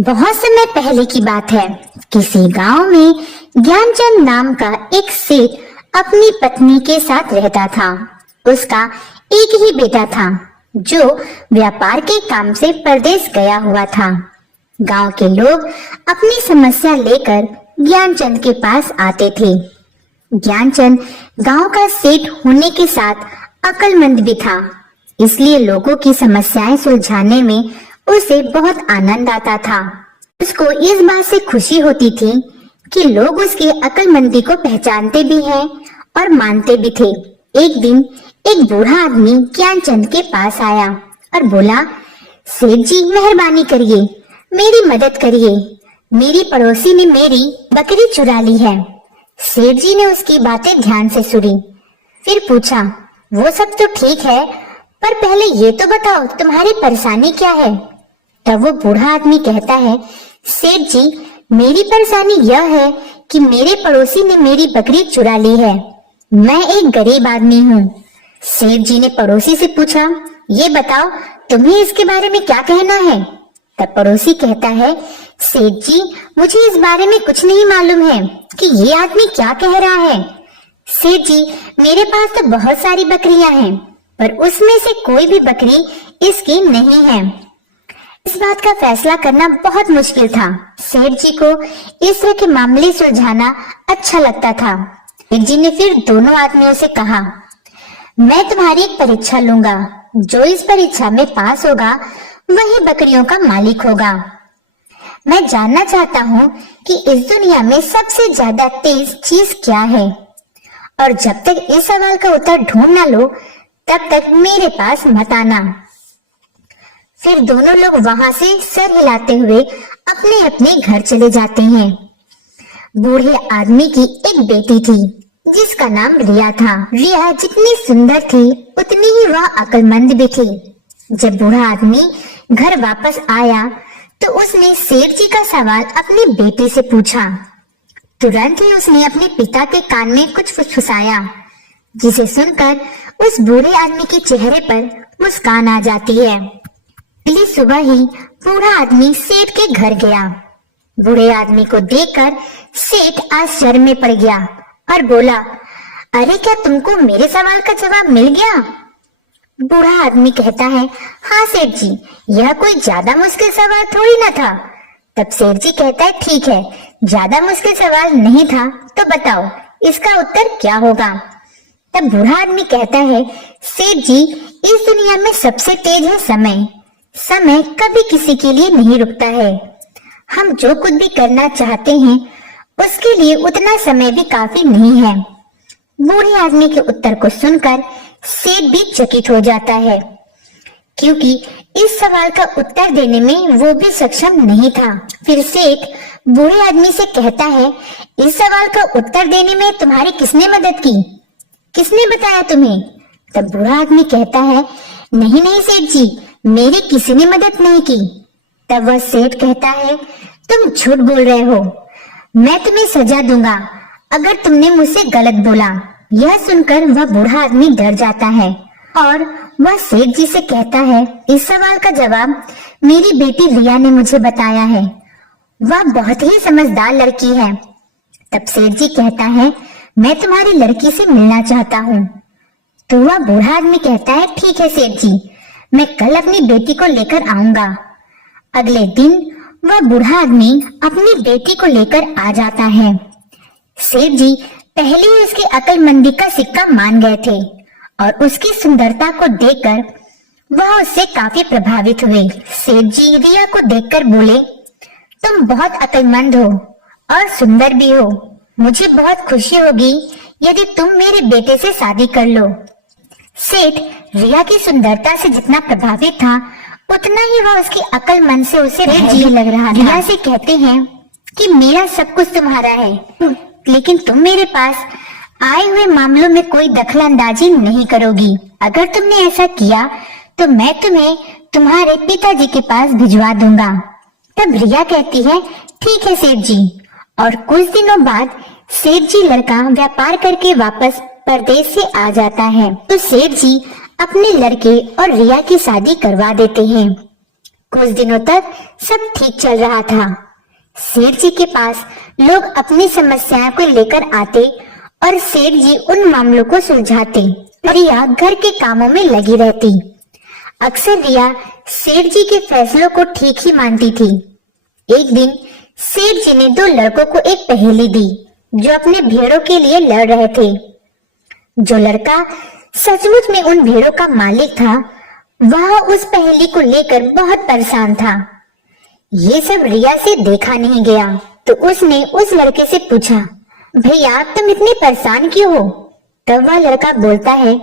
बहुत समय पहले की बात है। किसी गांव में ज्ञानचंद नाम का एक सेठ अपनी पत्नी के साथ रहता था। उसका एक ही बेटा था जो व्यापार के काम से परदेश गया हुआ था। गांव के लोग अपनी समस्या लेकर ज्ञानचंद के पास आते थे। ज्ञानचंद गांव का सेठ होने के साथ अक्लमंद भी था, इसलिए लोगों की समस्याएं सुलझाने में उसे बहुत आनंद आता था। उसको इस बात से खुशी होती थी कि लोग उसकी अक्लमंदी को पहचानते भी हैं और मानते भी थे। एक दिन एक बूढ़ा आदमी ज्ञानचंद के पास आया और बोला, सेठ जी मेहरबानी करिए, मेरी मदद करिए, मेरी पड़ोसी ने मेरी बकरी चुरा ली है। सेठ जी ने उसकी बातें ध्यान से सुनी, फिर पूछा, वो सब तो ठीक है, पर पहले ये तो बताओ तुम्हारी परेशानी क्या है। तब वो बूढ़ा आदमी कहता है, सेठ जी मेरी परेशानी यह है कि मेरे पड़ोसी ने मेरी बकरी चुरा ली है। मैं एक गरीब आदमी हूँ। सेठ जी ने पड़ोसी से पूछा, ये बताओ तुम्हें इसके बारे में क्या कहना है। तब पड़ोसी कहता है, सेठ जी मुझे इस बारे में कुछ नहीं मालूम है कि ये आदमी क्या कह रहा है। सेठ जी मेरे पास तो बहुत सारी बकरियां हैं, पर उसमें से कोई भी बकरी इसकी नहीं है। इस बात का फैसला करना बहुत मुश्किल था। सेठ जी को इस तरह के मामले सुलझाना अच्छा लगता था। सेठ जी ने फिर दोनों आदमियों से कहा, मैं तुम्हारी एक परीक्षा लूंगा, जो इस परीक्षा में पास होगा वही बकरियों का मालिक होगा। मैं जानना चाहता हूँ कि इस दुनिया में सबसे ज्यादा तेज चीज क्या है, और जब तक इस सवाल का उत्तर ढूंढ ना लो तब तक मेरे पास मत आना। फिर दोनों लोग वहां से सर हिलाते हुए अपने अपने घर चले जाते हैं। बूढ़े आदमी की एक बेटी थी जिसका नाम रिया था। रिया जितनी सुंदर थी उतनी ही वह अक्लमंद भी थी। जब बूढ़ा आदमी घर वापस आया तो उसने सेठ जी का सवाल अपनी बेटी से पूछा। तुरंत ही उसने अपने पिता के कान में कुछ फुसफुसाया, जिसे सुनकर उस बूढ़े आदमी के चेहरे पर मुस्कान आ जाती है। अगली सुबह ही बूढ़ा आदमी सेठ के घर गया। बूढ़े आदमी को देखकर सेठ आश्चर्य में पड़ गया और बोला, अरे क्या तुमको मेरे सवाल का जवाब मिल गया। बूढ़ा आदमी कहता है, हाँ सेठ जी, यह कोई ज्यादा मुश्किल सवाल थोड़ी ना था। तब सेठ जी कहता है, ठीक है, ज्यादा मुश्किल सवाल नहीं था, तो बताओ इसका उत्तर क्या होगा। तब बूढ़ा आदमी कहता है, सेठ जी इस दुनिया में सबसे तेज है समय। समय कभी किसी के लिए नहीं रुकता है। हम जो कुछ भी करना चाहते हैं उसके लिए उतना समय भी काफी नहीं है। बूढ़े आदमी के उत्तर को सुनकर सेठ भी चकित हो जाता है, क्योंकि इस सवाल का उत्तर देने में वो भी सक्षम नहीं था। फिर सेठ बूढ़े आदमी से कहता है, इस सवाल का उत्तर देने में तुम्हारी किसने मदद की, किसने बताया तुम्हें। तब बूढ़ा आदमी कहता है, नहीं नहीं सेठ जी, मेरी किसी ने मदद नहीं की। तब वह सेठ कहता है, तुम झूठ बोल रहे हो, मैं तुम्हें सजा दूंगा अगर तुमने मुझसे गलत बोला। यह सुनकर वह बूढ़ा आदमी डर जाता है और वह सेठ जी से कहता है, इस सवाल का जवाब मेरी बेटी रिया ने मुझे बताया है, वह बहुत ही समझदार लड़की है। तब सेठ जी कहता है, मैं तुम्हारी लड़की से मिलना चाहता हूँ। तो वह बूढ़ा आदमी कहता है, ठीक है सेठ जी, मैं कल अपनी बेटी को लेकर आऊंगा। अगले दिन वह बूढ़ा आदमी अपनी बेटी को लेकर आ जाता है। सेठ जी पहले ही उसकी अक्लमंदी का सिक्का मान गए थे और उसकी सुंदरता को देखकर वह उससे काफी प्रभावित हुए। सेठ जी रिया को देखकर बोले, तुम बहुत अक्लमंद हो और सुंदर भी हो, मुझे बहुत खुशी होगी यदि तुम मेरे बेटे से शादी कर लो। सेठ रिया की सुंदरता से जितना प्रभावित था उतना ही वह उसकी अक्लमंद से उसे जी लग रहा था। रिया से कहते हैं कि मेरा सब कुछ तुम्हारा है, लेकिन तुम मेरे पास आए हुए मामलों में कोई दखलंदाजी नहीं करोगी। अगर तुमने ऐसा किया तो मैं तुम्हें तुम्हारे पिताजी के पास भिजवा दूंगा। तब रिया कहती है, ठीक है सेठ जी। और कुछ दिनों बाद सेठ जी लड़का व्यापार करके वापस परदेश से आ जाता है, तो सेठ जी अपने लड़के और रिया की शादी करवा देते हैं। कुछ दिनों तक सब ठीक चल रहा था। सेठ जी के पास लोग अपनी समस्याओं को लेकर आते और सेठ जी उन मामलों को सुलझाते। रिया घर के कामों में लगी रहती। अक्सर रिया सेठ जी के फैसलों को ठीक ही मानती थी। एक दिन सेठ जी ने दो लड़कों को एक पहेली दी जो अपने भेड़ों के लिए लड़ रहे थे। जो लड़का सचमुच में उन भेड़ों का मालिक था, वह उस पहेली को लेकर बहुत परेशान था। ये सब रिया से देखा नहीं गया, तो उसने उस लड़के से पूछा, भैया तुम इतने परेशान क्यों हो? तब वह लड़का बोलता है,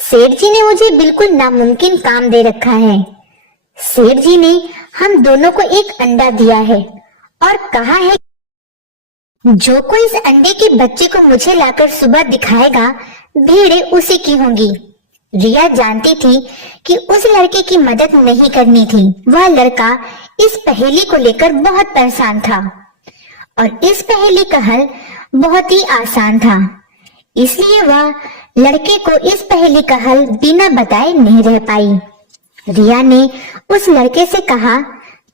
सेठ जी ने मुझे बिल्कुल नामुमकिन काम दे रखा है। सेठ जी ने हम दोनों को एक अंडा दिया है और कहा है जो कोई इस अंडे के बच्चे को मुझे लाकर सुबह दिखाएगा, भेड़ें उसी की होंगी। रिया जानती थी कि उस लड़के की मदद नहीं करनी थी। वह लड़का इस पहेली को लेकर बहुत परेशान था और इस पहेली का हल बहुत ही आसान था, इसलिए वह लड़के को इस पहेली का हल बिना बताए नहीं रह पाई। रिया ने उस लड़के से कहा,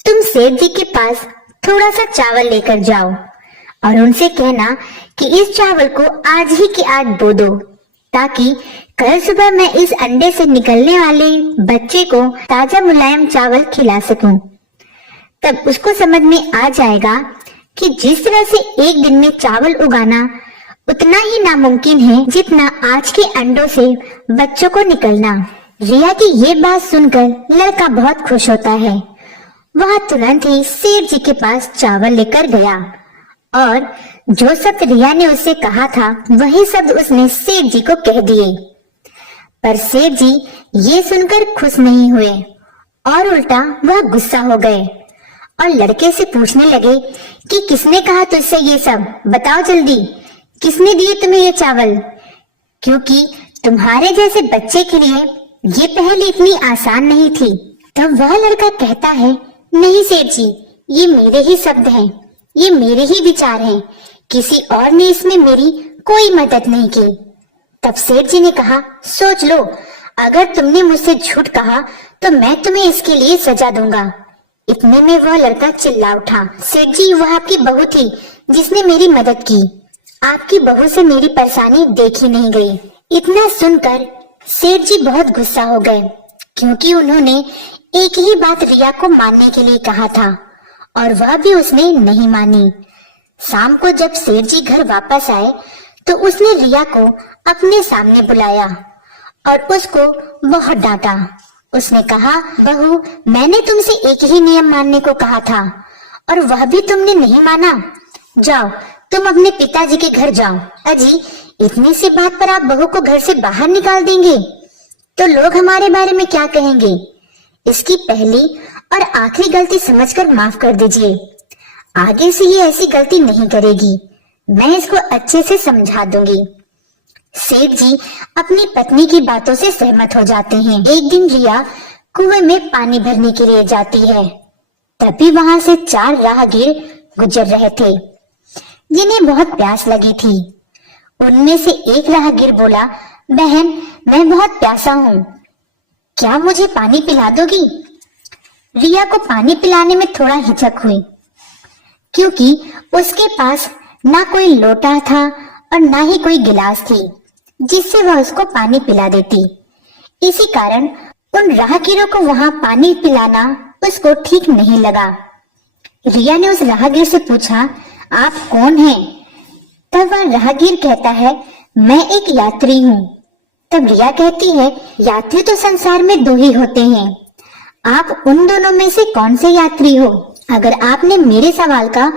तुम सेठ जी के पास थोड़ा सा चावल लेकर जाओ और उनसे कहना कि इस चावल को आज ही की आज बो दो, ताकि कल सुबह मैं इस अंडे से निकलने वाले बच्चे को ताजा मुलायम चावल खिला सकूं। तब उसको समझ में आ जाएगा कि जिस तरह से एक दिन में चावल उगाना उतना ही नामुमकिन है जितना आज के अंडों से बच्चों को निकलना। रिया की ये बात सुनकर लड़का बहुत खुश होता है। वह तुरंत ही सेठ जी के पास चावल लेकर गया और जो शब्द रिया ने उससे कहा था वही शब्द उसने सेठ जी को कह दिए। पर सेठ जी ये सुनकर खुश नहीं हुए और उल्टा वह गुस्सा हो गए और लड़के से पूछने लगे कि किसने कहा तुझसे ये सब, बताओ जल्दी, किसने दिए तुम्हें ये चावल? क्योंकि तुम्हारे जैसे बच्चे के लिए ये पहेली इतनी आसान नहीं थी। तब वह लड़का कहता है, नहीं सेठ जी, ये मेरे ही शब्द हैं, ये मेरे ही विचार हैं, किसी और ने इसमें मेरी कोई मदद नहीं की। तब सेठ जी ने कहा, सोच लो, अगर तुमने मुझसे झूठ कहा तो मैं तुम्हें इसके लिए सजा दूंगा। इतने में वह लड़का चिल्ला उठा, सेठ जी वह आपकी बहू थी जिसने मेरी मदद की, आपकी बहू से मेरी परेशानी देखी नहीं गई। इतना सुनकर सेठ जी बहुत गुस्सा हो गए, क्योंकि उन्होंने एक ही बात रिया को मानने के लिए कहा था और वह भी उसने नहीं मानी। शाम को जब सेठ जी घर वापस आए तो उसने रिया को अपने सामने बुलाया और उसको बहुत डांटा। उसने कहा, बहू, मैंने तुमसे एक ही नियम मानने को कहा था और वह भी तुमने नहीं माना। जाओ, तुम अपने पिताजी के घर जाओ। अजी, इतनी सी बात पर आप बहू को घर से बाहर निकाल देंगे तो लोग हमारे बारे में क्या कहेंगे? इसकी पहली और आखिरी गलती समझकर माफ कर दीजिए। आगे से ये ऐसी गलती नहीं करेगी, मैं इसको अच्छे से समझा दूंगी। सेठ जी अपनी पत्नी की बातों से सहमत हो जाते हैं। एक दिन रिया कुएं में पानी भरने के लिए जाती है। तभी वहां से 4 राहगीर गुजर रहे थे जिन्हें बहुत प्यास लगी थी। उनमें से एक राहगीर बोला, बहन, मैं बहुत प्यासा हूँ, क्या मुझे पानी पिला दोगी? रिया को पानी पिलाने में थोड़ा हिचक हुई, क्योंकि उसके पास ना कोई लोटा था और ना ही कोई गिलास थी जिससे वह उसको पानी पिला देती। इसी कारण उन राहगीरों को वहां पानी पिलाना उसको ठीक नहीं लगा। रिया ने उस राहगीर से पूछा, आप कौन हैं? तब वह राहगीर कहता है, मैं एक यात्री हूँ। तब रिया कहती है, यात्री तो संसार में 2 ही होते हैं, आप उन दोनों में से कौन से यात्री हो? अगर आपने मेरे सवाल का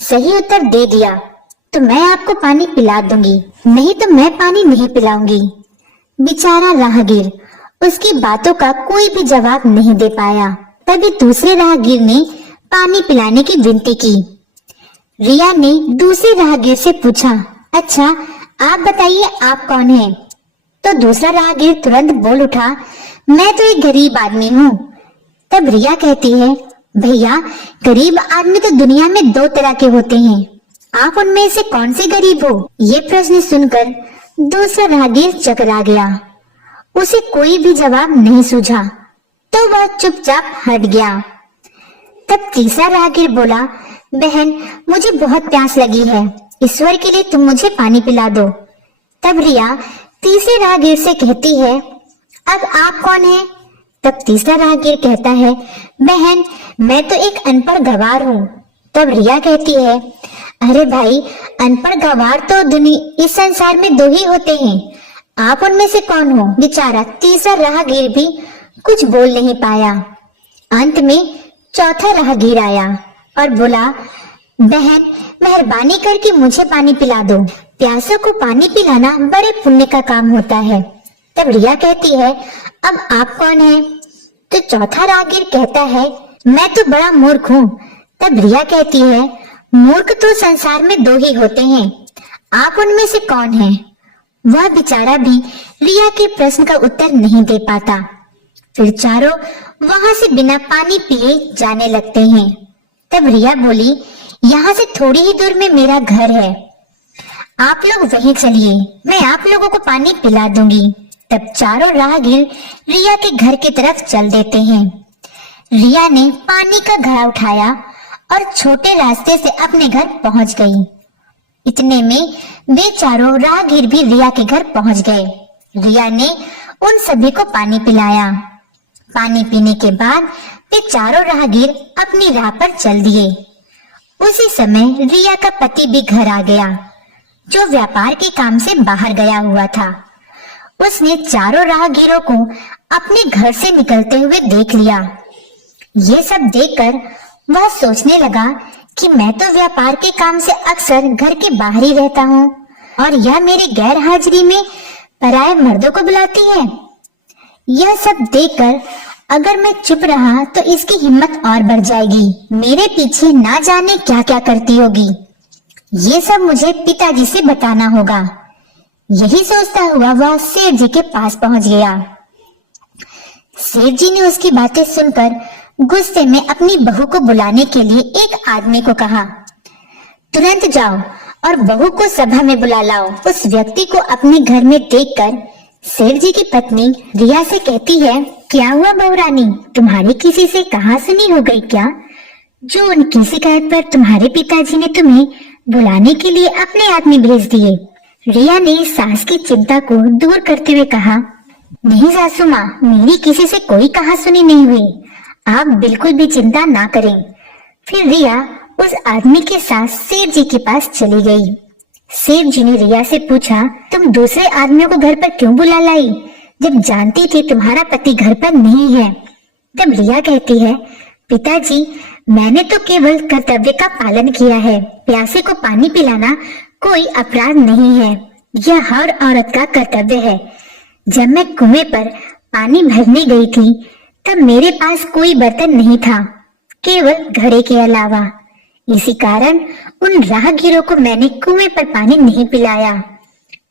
सही उत्तर दे दिया तो मैं आपको पानी पिला दूंगी, नहीं तो मैं पानी नहीं पिलाऊंगी। बेचारा राहगीर उसकी बातों का कोई भी जवाब नहीं दे पाया। तभी दूसरे राहगीर ने पानी पिलाने की विनती की। रिया ने दूसरे राहगीर से पूछा, अच्छा आप बताइए आप कौन हैं? तो दूसरा राहगीर तुरंत बोल उठा, मैं तो एक गरीब आदमी हूँ। तब रिया कहती है, भैया, गरीब आदमी तो दुनिया में 2 तरह के होते हैं, आप उनमें से कौन से गरीब हो? ये प्रश्न सुनकर दूसरा राहगीर चकरा गया। उसे कोई भी जवाब नहीं सूझा, तो वह चुपचाप हट गया। तब तीसरा राहगीर बोला, बहन मुझे बहुत प्यास लगी है, ईश्वर के लिए तुम मुझे पानी पिला दो। तब रिया तीसरे राहगीर से कहती है, अब आप कौन हैं? तब तीसरा राहगीर कहता है, बहन मैं तो एक अनपढ़ गवार हूँ। तब रिया कहती है, अरे भाई अनपढ़ गवार तो इस संसार में दो ही होते हैं, आप उनमें से कौन हो? बेचारा तीसरा राहगीर भी कुछ बोल नहीं पाया। अंत में चौथा राहगीर आया और बोला, बहन मेहरबानी करके मुझे पानी पिला दो, प्यासों को पानी पिलाना बड़े पुण्य का काम होता है। तब रिया कहती है, अब आप कौन हैं? तो चौथा राहगीर कहता है, मैं तो बड़ा मूर्ख हूँ। तब रिया कहती है, मूर्ख तो संसार में दो ही होते हैं, आप उनमें से कौन हैं? वह बेचारा भी रिया के प्रश्न का उत्तर नहीं दे पाता। फिर चारों वहां से बिना पानी पिए जाने लगते हैं। तब रिया बोली, यहाँ से थोड़ी ही दूर में मेरा घर है, आप लोग वहीं चलिए, मैं आप लोगों को पानी पिला दूंगी। तब चारों राहगीर रिया के घर की तरफ चल देते हैं। रिया ने पानी का घड़ा उठाया और छोटे रास्ते से अपने घर पहुंच गई। इतने में वे चारों राहगीर भी रिया के घर पहुंच गए। रिया ने उन सभी को पानी पिलाया। पानी पीने के बाद वे चारों राहगीर अपनी राह पर चल दिए। उसी समय रिया का पति भी घर आ गया, जो व्यापार के काम से बाहर गया हुआ था। उसने चारों राहगीरों को अपने घर से निकलते हुए देख लिया। ये सब देखकर वह सोचने लगा कि मैं तो व्यापार के काम से अक्सर घर के बाहर ही रहता हूँ और यह मेरी गैर हाजिरी में पराये मर्दों को बुलाती है। यह सब देखकर अगर मैं चुप रहा तो इसकी हिम्मत और बढ़ जाएगी, मेरे पीछे ना जाने क्या क्या करती होगी। ये सब मुझे पिताजी से बताना होगा। यही सोचता हुआ वह सेठ जी के पास पहुंच गया। सेठ जी ने उसकी बातें सुनकर गुस्से में अपनी बहू को बुलाने के लिए एक आदमी को कहा, तुरंत जाओ और बहू को सभा में बुला लाओ। उस व्यक्ति को अपने घर में देखकर सेठ जी की पत्नी रिया से कहती है, क्या हुआ बहू रानी, तुम्हारी किसी से कहा सुनी हो गई क्या, जो उनकी शिकायत पर तुम्हारे पिताजी ने तुम्हें बुलाने के लिए अपने आदमी भेज दिए? रिया ने सास की चिंता को दूर करते हुए कहा, नहीं सासू माँ, मेरी किसी से कोई कहा सुनी नहीं हुई, आप बिल्कुल भी चिंता ना करें। फिर रिया उस आदमी के साथ सेठ जी के पास चली गई। सेठ जी ने रिया से पूछा, तुम दूसरे आदमियों को घर पर क्यों बुला लाई, जब जानती थी तुम्हारा पति घर पर नहीं है? तब रिया कहती है, पिताजी मैंने तो केवल कर्तव्य का पालन किया है, प्यासे को पानी पिलाना कोई अपराध नहीं है, यह हर औरत का कर्तव्य है। जब मैं कुएं पर पानी भरने गई थी तब मेरे पास कोई बर्तन नहीं था, केवल घड़े के अलावा। इसी कारण उन राहगीरों को मैंने कुएं पर पानी नहीं पिलाया।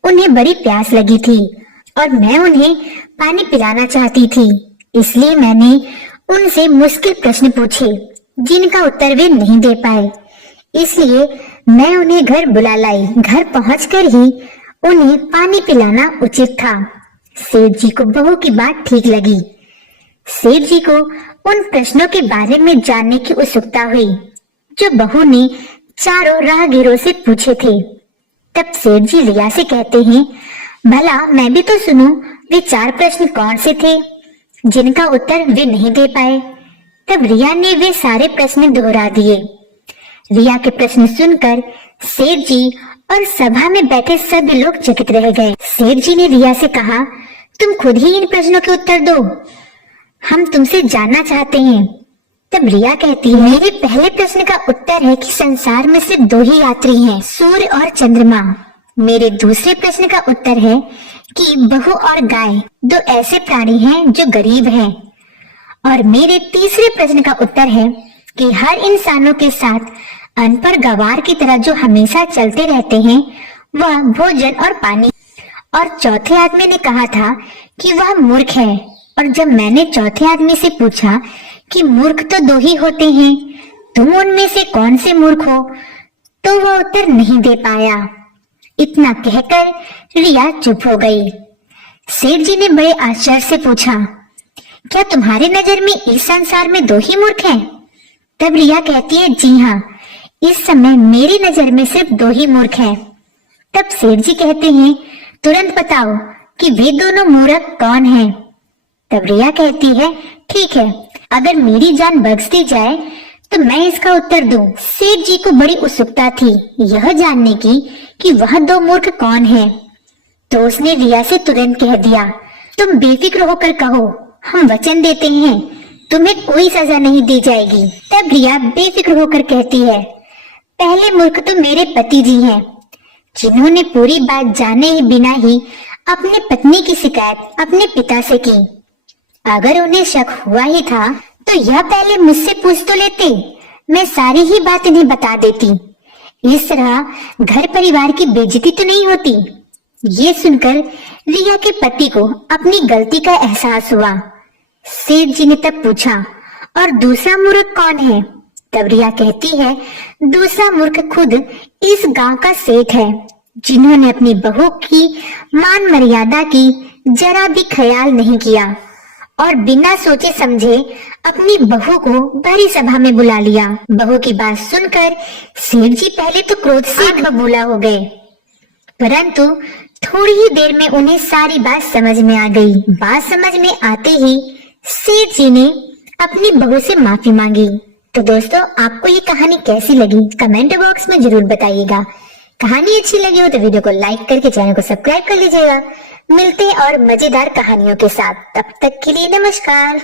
उन्हें बड़ी प्यास लगी थी और मैं उन्हें पानी पिलाना चाहती थी, इसलिए मैंने उनसे मुश्किल प्रश्न पूछे जिनका उत्तर वे नहीं दे पाए। इसलिए मैं उन्हें घर बुला लाई। घर पहुंचकर ही उन्हें पानी पिलाना उचित था। सेठ जी को बहू की बात ठीक लगी। सेठ जी को उन प्रश्नों के बारे में जानने की उत्सुकता हुई जो बहू ने चारों राहगीरों से पूछे थे। तब सेठ जी रिया से कहते हैं, भला मैं भी तो सुनूं, वे 4 प्रश्न कौन से थे जिनका उत्तर वे नहीं दे पाए? तब रिया ने वे सारे प्रश्न दोहरा दिए। रिया के प्रश्न सुनकर सेठ जी और सभा में बैठे सभी लोग चकित रह गए। सेठ जी ने रिया से कहा, तुम खुद ही इन प्रश्नों के उत्तर दो, हम तुमसे जानना चाहते हैं। तब रिया कहती है, मेरे पहले प्रश्न का उत्तर है कि संसार में सिर्फ 2 ही यात्री हैं, सूर्य और चंद्रमा। मेरे दूसरे प्रश्न का उत्तर है कि बहू और गाय 2 ऐसे प्राणी हैं जो गरीब हैं। और मेरे तीसरे प्रश्न का उत्तर है कि हर इंसानों के साथ अनपढ़ गवार की तरह जो हमेशा चलते रहते हैं, वह भोजन और पानी। और चौथे आदमी ने कहा था कि वह मूर्ख है, और जब मैंने चौथे आदमी से पूछा कि मूर्ख तो 2 ही होते हैं, तुम उनमें से कौन से मूर्ख हो, तो वह उत्तर नहीं दे पाया। इतना कहकर रिया चुप हो गई। सेठ जी ने बड़े आश्चर्य से पूछा, क्या तुम्हारी नजर में इस संसार में 2 ही मूर्ख हैं? तब रिया कहती है, जी हाँ, इस समय मेरी नजर में सिर्फ 2 ही मूर्ख हैं। तब सेठ जी कहते हैं, तुरंत बताओ कि वे दोनों मूर्ख कौन हैं। तब रिया कहती है, ठीक है, अगर मेरी जान बख्श दी जाए तो मैं इसका उत्तर दूं। सेठ जी को बड़ी उत्सुकता थी यह जानने की कि वह 2 मूर्ख कौन हैं। तो उसने रिया से तुरंत कह दिया, तुम बेफिक्र होकर कहो, हम वचन देते हैं तुम्हें कोई सजा नहीं दी जाएगी। तब रिया बेफिक्र होकर कहती है, पहले मूर्ख तो मेरे पति जी हैं, जिन्होंने पूरी बात जाने ही बिना ही अपने पत्नी की शिकायत अपने पिता से की। अगर उन्हें शक हुआ ही था तो यह पहले मुझसे पूछ तो लेते, मैं सारी ही बात इन्हें बता देती। इस तरह घर परिवार की बेइज्जती तो नहीं होती। ये सुनकर रिया के पति को अपनी गलती का एहसास हुआ। सेठ जी ने तब पूछा, और दूसरा मूर्ख कौन है? तब रिया कहती है, दूसरा मूर्ख खुद इस गांव का सेठ है, जिन्होंने अपनी बहू की मान मर्यादा की जरा भी ख्याल नहीं किया और बिना सोचे समझे अपनी बहू को भरी सभा में बुला लिया। बहू की बात सुनकर सेठ जी पहले तो क्रोध से आग बबूला हो गए, परंतु थोड़ी ही देर में उन्हें सारी बात समझ में आ गई। बात समझ में आते ही सेठ जी ने अपनी बहू से माफी मांगी। तो दोस्तों, आपको ये कहानी कैसी लगी कमेंट बॉक्स में जरूर बताइएगा। कहानी अच्छी लगी हो तो वीडियो को लाइक करके चैनल को सब्सक्राइब कर लीजिएगा। मिलते हैं और मजेदार कहानियों के साथ, तब तक के लिए नमस्कार।